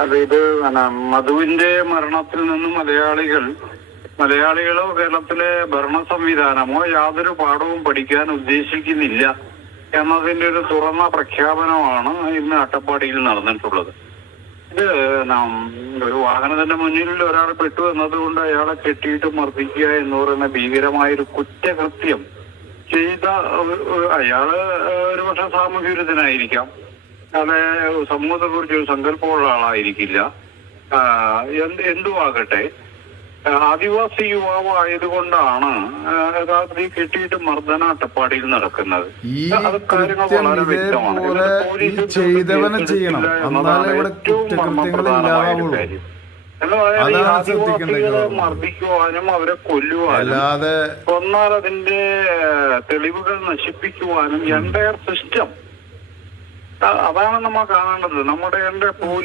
അത് ഇത് മധുവിന്റെ മരണത്തിൽ നിന്നും മലയാളികളോ കേരളത്തിലെ ഭരണ സംവിധാനമോ യാതൊരു പാഠവും പഠിക്കാൻ ഉദ്ദേശിക്കുന്നില്ല എന്നതിന്റെ ഒരു തുറന്ന പ്രഖ്യാപനമാണ് ഇന്ന് അട്ടപ്പാടിയിൽ നടന്നിട്ടുള്ളത്. ഇത് ഒരു വാഹനത്തിന്റെ മുന്നിൽ ഒരാൾ പെട്ടു എന്നതുകൊണ്ട് അയാളെ കെട്ടിയിട്ട് മർദ്ദിക്കുക എന്ന് പറയുന്ന ഭീകരമായൊരു കുറ്റകൃത്യം ചെയ്ത അയാള് ഒരു പക്ഷെ സാമൂഹ്യ വിരുദ്ധനായിരിക്കാം, അതെ സമൂഹത്തെ കുറിച്ച് ഒരു സങ്കല്പമുള്ള ആളായിരിക്കില്ല, എന്തുവാകട്ടെ ആദിവാസി യുവാവ് ആയതുകൊണ്ടാണ് യഥാർത്ഥത്തിൽ കെട്ടിയിട്ട് മർദ്ദന അട്ടപ്പാടിയിൽ നടക്കുന്നത്. അത് കാര്യങ്ങൾ വളരെ വ്യക്തമാണ്. ഏറ്റവും മർമ്മപ്രധാനമായ കാര്യം എന്ന് പറയുന്നത് ഈ ആദിവാസികളെ മർദ്ദിക്കുവാനും അവരെ കൊല്ലുവാനും കൊന്നാൽ അതിന്റെ തെളിവുകൾ നശിപ്പിക്കുവാനും എൻടയർ സിസ്റ്റം, അതാണ് നമ്മൾ കാണേണ്ടത്. നമ്മുടെ പോലീസ്